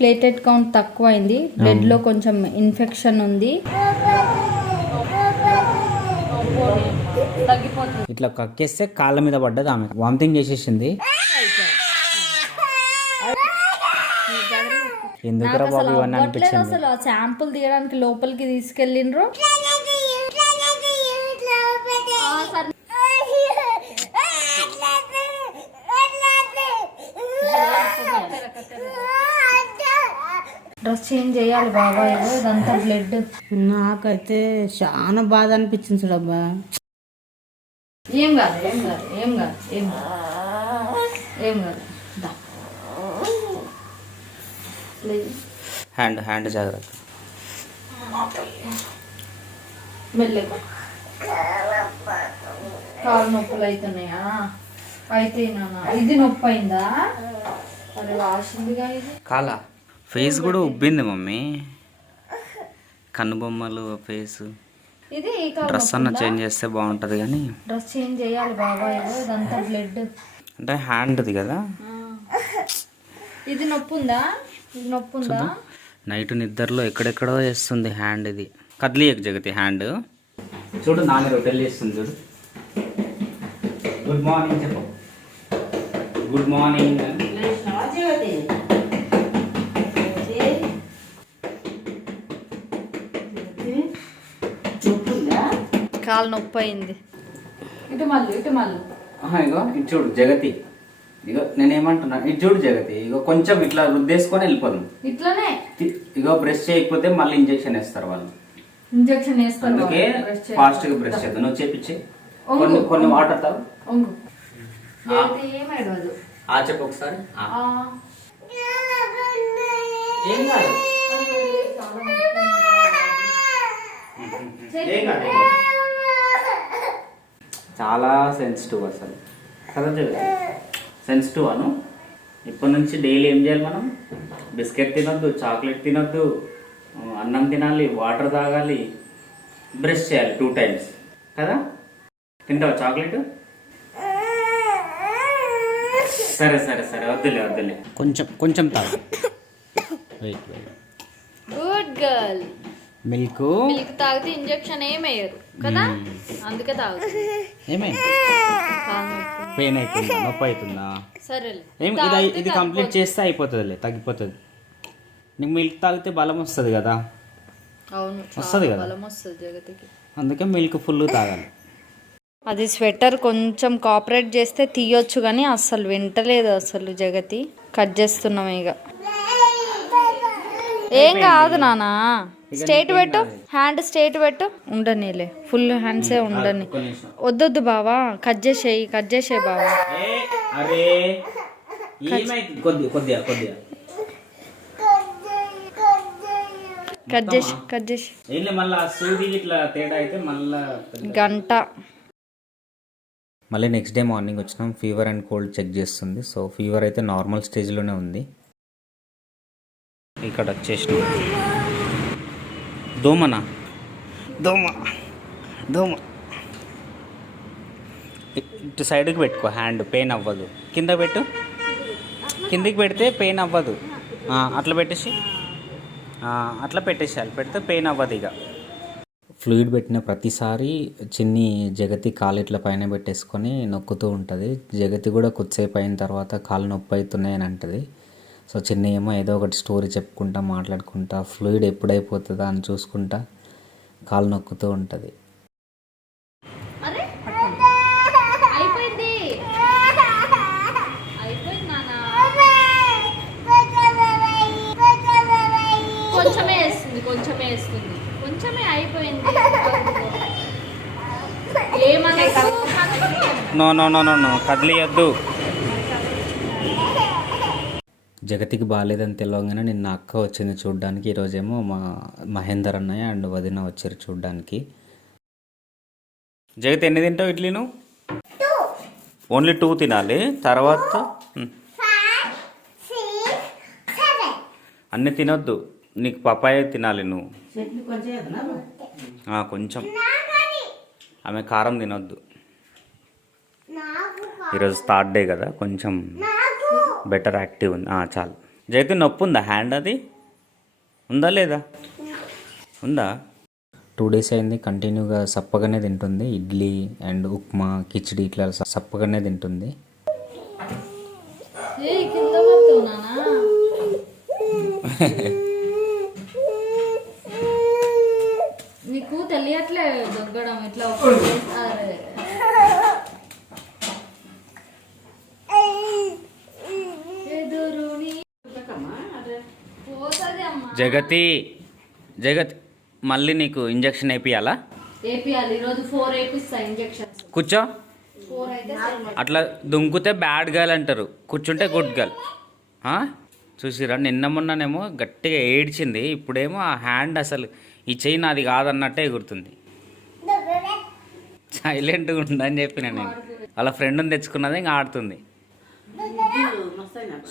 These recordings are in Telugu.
ప్లేటెడ్ కౌంట్ తక్కువ అయింది బ్లడ్లో కొంచెం ఇన్ఫెక్షన్ ఉంది. ఇట్లా కక్కేస్తే కాళ్ళ మీద పడ్డది ఆమె. వామిటింగ్ చేసేసింది. ఎందుకురా బాబు అసలు ఇవన్నీ అనిపించింది? అసలు. శాంపుల్ తీయడానికి లోపలికి తీసుకెళ్ళిండ్రు ఆ, సరే. డ్రెస్ చేంజ్ చేయాలి బాబా ఏదో ఇదంతా బ్లడ్. నాకైతే చాలా బాధ అనిపించింది చూడబ్బా. ఏం కాదు ఏం కాదు ఏం కాదు ఏం కాదు. ఏం కాదు. హ్యాండ్ హ్యాండ్ జాగ్రత్త. మెల్లగా కాలు నొప్పులు అవుతున్నాయా అయితే నాన్న ఇది నొప్పి అయిందా? అరే వాసిందిగా ఇది. కాలా? ఫేస్ కూడా ఉబ్బింది మమ్మీ. కన్ను బొమ్మలు ఫేస్. ఇది డ్రెస్ అన్న చేంజ్ చేస్తే బాగుంటుంది కానీ. డ్రెస్ చేంజ్ చేయాలి బాబా ఇదంతా బ్లడ్. అంటే హ్యాండ్ది కదా. ఇది నొప్పి ఉందా ఇది నొప్పి ఉందా నైట్ నిద్రలో ఎక్కడెక్కడో చేస్తుంది హ్యాండ్ ఇది. కదిలి ఎక్ జగతి హ్యాండ్. చూడు నాన్న రొట్టెలు చేస్తుంది చూడు. గుడ్ మార్నింగ్ చెప్పు. Good morning. కాలు నొప్పి అయింది. ఇటు మళ్ళీ ఇటు మళ్ళీ. ఇగో ఇది చూడు జగతి. ఇగో నేనేమంటున్నా ఇది చూడు జగతి. ఇగో కొంచెం ఇట్లా రుద్దేసుకొని వెళ్ళిపోదాం. ఇట్లనే? ఇగో బ్రష్ చేయకపోతే మళ్ళీ ఇంజెక్షన్ వేస్తారు వాళ్ళు. ఇంజక్షన్ వేస్తారు అందుకే. ఫాస్ట్గా బ్రష్ చేద్దాం. నువ్వు చేపించి. కొన్ని కొన్ని వాటర్ తావు ఆ. చెప్పు ఒకసారి. ఏం కాదు. ఏం కాదు. చాలా సెన్సిటివ్ అసలు. కదా జగతి సెన్సిటివ్ అను. ఇప్పటి నుంచి డైలీ ఏం చేయాలి మనం? బిస్కెట్ తినొద్దు చాక్లెట్ తినొద్దు అన్నం తినాలి వాటర్ తాగాలి బ్రష్ చేయాలి టూ టైమ్స్ కదా? తింటావా చాక్లెట్? సరే సరే సరే వద్దులే వద్దులే. కొంచెం కొంచెం తాగు. Wait wait good girl milk. Milk తాగితే ఇంజక్షన్ ఏమయ్యారు కదా? అందుకే నొప్పి. పెయిన్ అవుతుందా నొప్పి అవుతుందా సరేలే. ఏం ఇది ఇది కంప్లీట్ చేస్తే అయిపోతుందిలే తగ్గిపోతుంది. నీకు మిల్క్ తాగితే బలం వస్తుంది కదా? అవును వస్తది కదా. బలం వస్తుంది జగతికి. అందుకే మిల్క్ ఫుల్ తాగాలి. అది స్వెటర్ కొంచెం కాపరేట్ చేస్తే తీయొచ్చు కానీ అస్సలు వింటలేదు అసలు జగతి. కట్ చేస్తున్నాం ఇక. ఏం కాదు నానా? స్ట్రేట్ పెట్టు హ్యాండ్ స్ట్రేట్ పెట్టు. ఉండనీలే ఫుల్ హ్యాండ్సే ఉండని. వద్దొద్దు బావా కట్ చేసేయి కట్ చేసేయి బావా. కట్ చేసి కట్ చేసి ఏంలే మళ్ళీ ఆ సూది ఇట్లా తేడా అయితే మళ్ళా గంట. మళ్ళీ నెక్స్ట్ డే మార్నింగ్ వచ్చినాం. ఫీవర్ అండ్ కోల్డ్ చెక్ చేస్తుంది. సో ఫీవర్ అయితే నార్మల్ స్టేజ్లోనే ఉంది. ఇక్కడ వచ్చేసినాం. దోమనా? దోమ. దోమ. ఇటు సైడ్కి పెట్టుకో హ్యాండ్ పెయిన్ అవ్వదు. కింద పెట్టు. కిందికి పెడితే పెయిన్ అవ్వదు. ఆ, అట్లా పెట్టేసి. ఆ, అట్లా పెట్టేసేయాలి. పెడితే పెయిన్ అవ్వదు ఇక. ఫ్లూయిడ్ పెట్టిన ప్రతిసారి చిన్ని జగతి కాలు ఇట్లా పైన పెట్టేసుకొని నొక్కుతూ ఉంటుంది. జగతి కూడా కొద్దిసేపు అయిన తర్వాత కాలు నొప్పి అవుతున్నాయి అని అంటది. సో చిన్న ఏమో ఏదో ఒకటి స్టోరీ చెప్పుకుంటా మాట్లాడుకుంటా ఫ్లూయిడ్ ఎప్పుడైపోతుందా అని చూసుకుంటా కాలు నొక్కుతూ ఉంటుంది. కొంచెమే వేస్తుంది కొంచెమే వేస్తుంది. కొంచెమే అయిపోయింది. ఏమన్నా no no no no no కదిలియద్దు. జగతికి బాగాలేదని తెలియగానే నిన్న అక్క వచ్చింది చూడ్డానికి. ఈరోజేమో మా మహేందర్ అన్నయ్య అండ్ వదిన వచ్చారు చూడ్డానికి. జగతి ఎన్ని తింటావు ఇడ్లీ నువ్వు? ఓన్లీ టూ తినాలి. తర్వాత. అన్ని తినొద్దు. నీకు పపాయ తినాలి నువ్వు. కొంచెం ఆమె కారం తినొద్దు. ఈరోజు థర్డ్ డే కదా కొంచెం బెటర్ యాక్టివ్ ఉంది. ఆ, చాలు. జగతి నొప్పి ఉందా హ్యాండ్ అది? ఉందా లేదా? ఉందా? టూ డేస్ అయింది కంటిన్యూగా సప్పగానే తింటుంది. ఇడ్లీ అండ్ ఉప్మా కిచిడి ఇట్లా సప్పగానే తింటుంది. తెలియట్లే దగ్గడం ఇట్లా ఒకటి అరే. ఎదురుని పోతుంది అమ్మా జగతి జగత్ మళ్ళీ నీకు ఇంజక్షన్ వేపియాలా? ఏపీయాలి ఈరోజు ఫోర్ వేపిస్తా ఇంజెక్షన్స్. కూర్చో. ఫోర్ అయితే సరిపోతుంది. అట్లా దుంకుతే బ్యాడ్ గర్ల్ అంటారు. కూర్చుంటే గుడ్ గర్ల్. చూసిరా నిన్న మొన్ననేమో గట్టిగా ఏడ్చింది. ఇప్పుడేమో ఆ హ్యాండ్ అసలు ఈ చెయ్యి నాది కాదన్నట్టే ఎగురుతుంది. సైలెంట్గా ఉండని చెప్పిన నేను. వాళ్ళ ఫ్రెండ్ని తెచ్చుకున్నది ఇంకా ఆడుతుంది.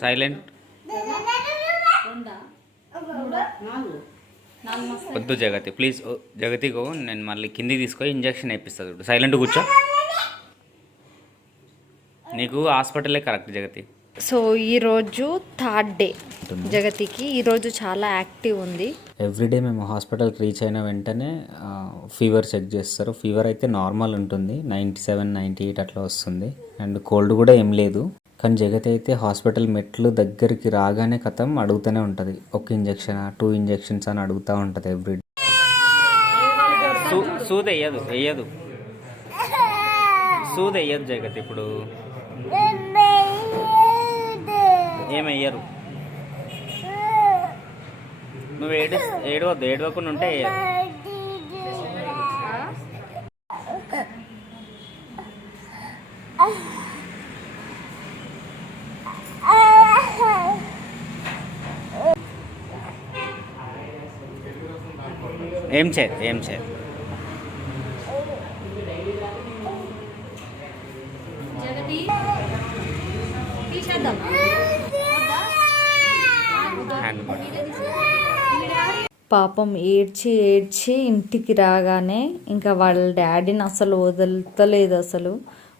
సైలెంట్. వద్దు జగతి ప్లీజ్ ఓ, జగతిగో నేను మళ్ళీ కిందికి తీసుకొని ఇంజక్షన్ వేపిస్తా చూడు. సైలెంట్ కూర్చో. నీకు హాస్పిటలే కరెక్ట్ జగతి. సో ఈరోజు థర్డ్ డే జగతికి. ఈరోజు చాలా యాక్టివ్ ఉంది. ఎవ్రీడే మేము హాస్పిటల్కి రీచ్ అయిన వెంటనే ఫీవర్ చెక్ చేస్తారు. ఫీవర్ అయితే నార్మల్ ఉంటుంది. నైంటీ సెవెన్ నైంటీ ఎయిట్ అట్లా వస్తుంది. అండ్ కోల్డ్ కూడా ఏం లేదు. కానీ జగతి అయితే హాస్పిటల్ మెట్లు దగ్గరికి రాగానే కథం అడుగుతూనే ఉంటుంది. ఒక ఇంజెక్షనా టూ ఇంజెక్షన్స్ అని అడుగుతూ ఉంటుంది ఎవ్రీ సూది వేయదు వేయదు. సూది వేయదు జగత్ ఇప్పుడు. ఏమయ్యరు నువ్వు ఏడు ఏడవద్దు ఏడవకుండా ఉంటే వేయదు ఏం చేయదు ఏం చేయదు. పాపం ఏడ్చి ఏడ్చి ఇంటికి రాగానే ఇంకా వాళ్ళ డాడీని అసలు వదులుతలేదు అసలు.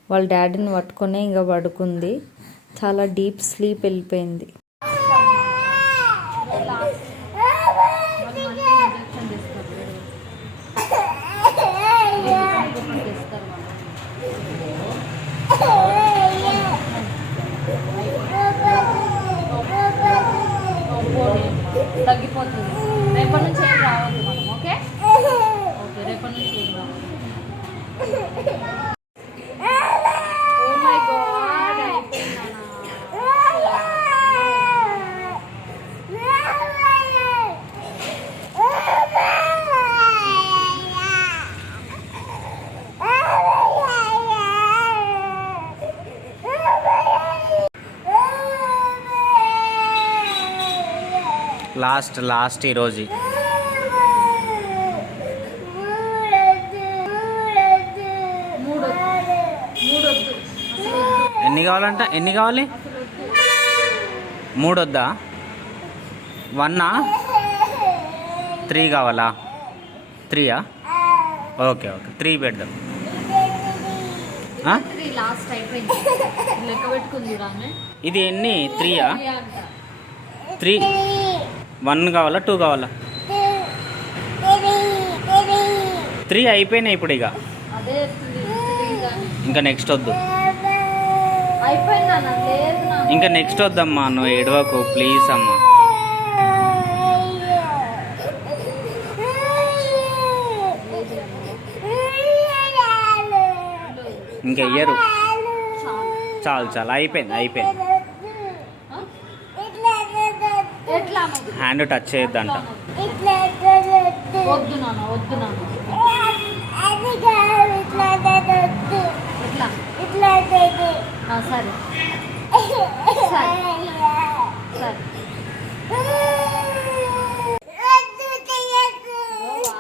వాళ్ళ డాడీని పట్టుకొని ఇంకా పడుకుంది. చాలా డీప్ స్లీప్ వెళ్ళిపోయింది తగ్గిపోతుంది రేపటి నుంచి ఏం రావద్దు మనం ఓకే ఓకే రేపటి నుంచి ఏం రావద్దు oh my God last last ఈరోజు. ఎన్ని కావాలంట? ఎన్ని కావాలి? మూడు వద్దా వన్నా? త్రీ కావాలా? త్రీయా? Okay okay. త్రీ పెడదాం. ఇది ఎన్ని? త్రీయా? త్రీ? వన్ కావాలా టూ కావాలా? త్రీ అయిపోయినాయి ఇప్పుడు ఇక. ఇంకా నెక్స్ట్ వద్దు. ఇంకా నెక్స్ట్ వద్దమ్మా నువ్వు ఏడవకు ప్లీజ్ అమ్మా. ఇంకా ఇయ్యరు. చాలు చాలు అయిపోయింది అయిపోయింది. హ్యాండ్ టచ్ చేయొద్దంట. వద్దు నాన్న వద్దు నాన్న. ఎట్లా? ఆ, సరే. సరే.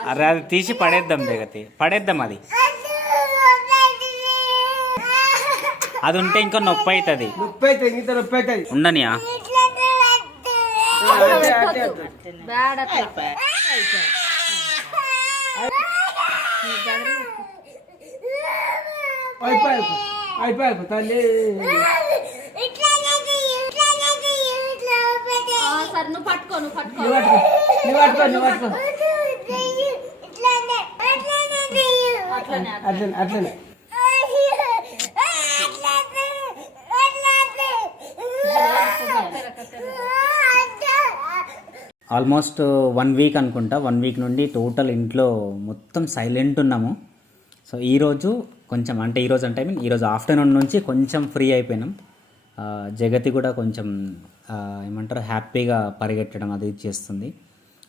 అరే అది తీసి పడేద్దాం జగతి పడేద్దాం అది. అది ఉంటే ఇంకా నొప్పి అవుతుంది. నొప్పి అయితే ఇంత నొప్పి అవుతుంది. ఉండనియా? అయిపోయి తల్లి ఆ, నువ్వు పట్టుకో నువ్వు పట్టుకో నువ్వు పట్టుకో. నువ్వు పట్టుకో అట్లనే అట్లనే. ఆల్మోస్ట్ వన్ వీక్ అనుకుంటా. వన్ వీక్ నుండి టోటల్ ఇంట్లో మొత్తం సైలెంట్ ఉన్నాము. సో ఈరోజు కొంచెం అంటే ఈరోజు అంటే ఐ మీన్ ఈరోజు ఆఫ్టర్నూన్ నుంచి కొంచెం ఫ్రీ అయిపోయినాం. జగతి కూడా కొంచెం ఏమంటారు హ్యాపీగా పరిగెట్టడం అది చేస్తుంది.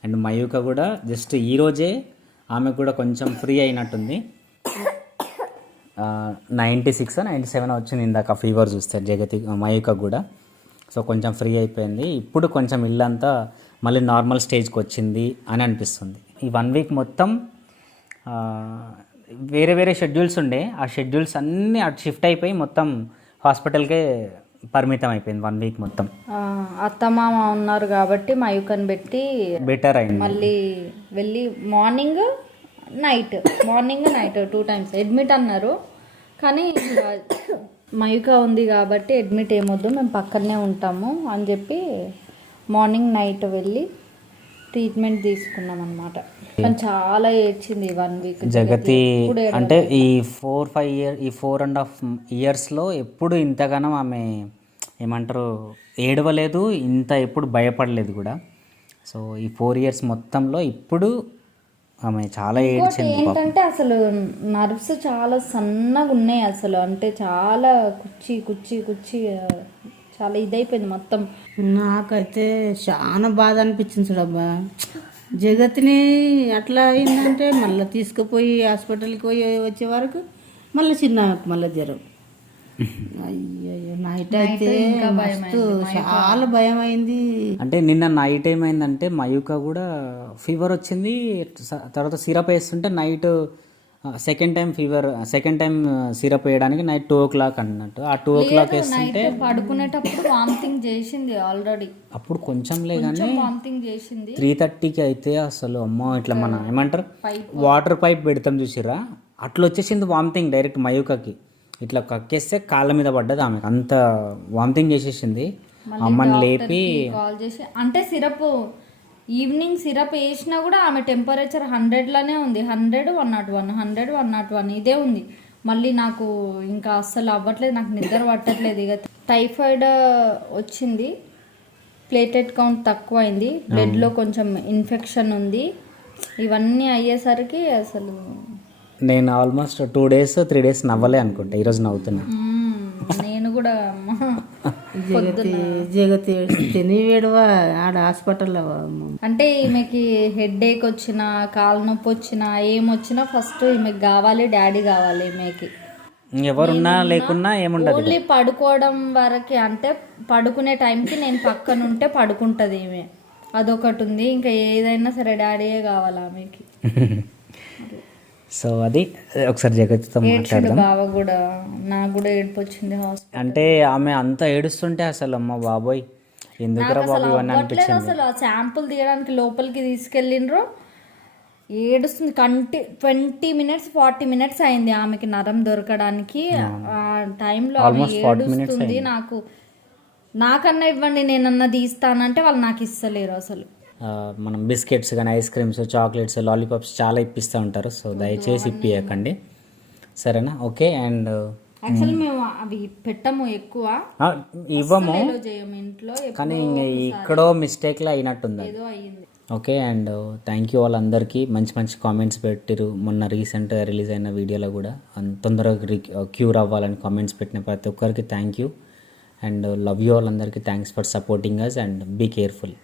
అండ్ మయూక కూడా జస్ట్ ఈరోజే ఆమెకు కూడా కొంచెం ఫ్రీ అయినట్టుంది. నైంటీ సిక్స్ నైంటీ సెవెన్ వచ్చింది ఇందాక ఫీవర్ చూస్తే జగతి మయూక కూడా. సో కొంచెం ఫ్రీ అయిపోయింది. ఇప్పుడు కొంచెం ఇల్లంతా మళ్ళీ నార్మల్ స్టేజ్కి వచ్చింది అని అనిపిస్తుంది. ఈ వన్ వీక్ మొత్తం వేరే వేరే షెడ్యూల్స్ ఉండే. ఆ షెడ్యూల్స్ అన్నీ అటు షిఫ్ట్ అయిపోయి మొత్తం హాస్పిటల్కే పరిమితం అయిపోయింది వన్ వీక్ మొత్తం. ఆ, అత్తమామ ఉన్నారు కాబట్టి మయూకని పెట్టి బెటర్ అయింది. మళ్ళీ వెళ్ళి morning night morning night two times admit అన్నారు. కానీ మయూక ఉంది కాబట్టి అడ్మిట్ ఏమొద్దు మేము పక్కనే ఉంటాము అని చెప్పి మార్నింగ్ నైట్ వెళ్ళి ట్రీట్మెంట్ తీసుకున్నాం అనమాట చాలా ఏడ్చింది వన్ వీక్. జగతి అంటే ఈ ఫోర్ ఫైవ్ ఇయర్ ఈ ఫోర్ అండ్ హాఫ్ ఇయర్స్లో ఎప్పుడు ఇంతగానో ఆమె ఏమంటారు ఏడవలేదు ఇంత ఎప్పుడు భయపడలేదు కూడా. సో ఈ ఫోర్ ఇయర్స్ మొత్తంలో ఇప్పుడు ఆమె చాలా ఏడ్చింది ఏంటంటే అసలు నర్వ్స్ చాలా సన్నగా ఉన్నాయి అసలు. అంటే చాలా కుచ్చి కుచ్చి కుచ్చి చాలా ఇదైపోయింది మొత్తం. నాకైతే చాలా బాధ అనిపించింది చూడబ్బా. జగత్ని అట్లా అయిందంటే మళ్ళీ తీసుకుపోయి హాస్పిటల్కి పోయి వచ్చే వరకు మళ్ళీ చిన్న మళ్ళీ జ్వరం. అయ్యయ్యో నైట్ అయితే మస్తు చాలా భయం అయింది. అంటే నిన్న నైట్ ఏమైందంటే మయూక కూడా ఫీవర్ వచ్చింది తర్వాత సిరప్ వేస్తుంటే night second time fever second time syrup వేయడానికి నైట్ టూ ఓ క్లాక్ అన్నట్టు. ఆ టూ ఓ క్లాక్ వేస్తుంటే నైట్ పడుకునేటప్పుడు వామిటింగ్ చేసింది ఆల్రెడీ అప్పుడు కొంచెంలే కానీ వామిటింగ్ చేసింది. త్రీ థర్టీకి అయితే అసలు అమ్మో ఇట్లా మన ఏమంటారు? వాటర్ పైప్ పెడతాం చూసిరా అట్లా వచ్చేసింది వామిటింగ్ డైరెక్ట్ మయూకకి. ఇట్లా కక్కేస్తే కాళ్ళ మీద పడ్డది ఆమెకు. అంత వామిటింగ్ చేసేసింది. అమ్మని లేపి కాల్ చేసి అంటే సిరప్ ఈవినింగ్ సిరప్ వేసినా కూడా ఆమె టెంపరేచర్ హండ్రెడ్లోనే ఉంది. Hundred one not one hundred one not one ఇదే ఉంది. మళ్ళీ నాకు ఇంకా అస్సలు అవ్వట్లేదు నాకు నిద్ర పట్టట్లేదు. ఇక టైఫాయిడ్ వచ్చింది ప్లేటెడ్ కౌంట్ తక్కువ అయింది బ్లడ్లో కొంచెం ఇన్ఫెక్షన్ ఉంది. ఇవన్నీ అయ్యేసరికి అసలు నేను almost two days three days నవ్వలే అనుకుంటా. ఈరోజు నవ్వుతున్నా. నేను కూడా అమ్మా, జగతి జగతి ఏడిస్తే నీ వేడువా? ఆడ హాస్పిటల్లో అంటే ఈమెకి హెడ్ ఏక్ వచ్చినా కాలు నొప్పి వచ్చినా ఏమొచ్చినా ఫస్ట్ ఈమెకి కావాలి డాడీ కావాలి ఈమెకి. ఎవరున్నా లేకున్నా ఏముండదు ఓన్లీ పడుకోవడం వరకే అంటే పడుకునే టైంకి నేను పక్కన ఉంటే పడుకుంటుంది ఈమె. అదొకటి ఉంది ఇంకా ఏదైనా సరే డాడీయే కావాలి ఆమెకి. సో అది ఒకసారి జగత్తో మాట్లాడదాం. బావ కూడా. నాకు కూడా ఏడుపు వచ్చింది అంటే ఆమె అంత ఏడుస్తుంటే అసలు అమ్మ బాబోయ్ ఎందుకురా బాబు ఇవన్నీ అనిపించింది? అసలు. ఆ శాంపుల్ తీయడానికి లోపలికి తీసుకెళ్ళిండ్రు. ఏడుస్తుంది కంటి ట్వంటీ మినిట్స్ ఫార్టీ మినిట్స్ అయింది ఆమెకి నరం దొరకడానికి. ఆ టైంలో ఆమె Almost 40 minutes ఏడుస్తుంది నాకు. నాకన్నా ఇవ్వండి నేనన్నా తీస్తానంటే వాళ్ళు నాకు ఇస్తలేరు అసలు. మనం బిస్కెట్స్ కానీ ఐస్ క్రీమ్స్ చాక్లెట్స్ లాలీపాప్స్ చాలా ఇప్పిస్తూ ఉంటారు. సో దయచేసి ఇప్పియకండి. సరేనా? ఓకే అండ్ యాక్చువల్ మేము అవి పెట్టము ఎక్కువ. ఇవ్వము. ఇంట్లో కానీ ఇంక ఇక్కడో మిస్టేక్లో అయినట్టుంది అది ఏదో అయ్యింది. ఓకే అండ్ థ్యాంక్ యూ వాళ్ళందరికీ మంచి మంచి కామెంట్స్ పెట్టిరు మొన్న రీసెంట్గా రిలీజ్ అయిన వీడియోలో కూడా. తొందరగా క్యూర్ అవ్వాలని కామెంట్స్ పెట్టిన ప్రతి ఒక్కరికి thank you and love you వాళ్ళందరికీ thanks for supporting us and be careful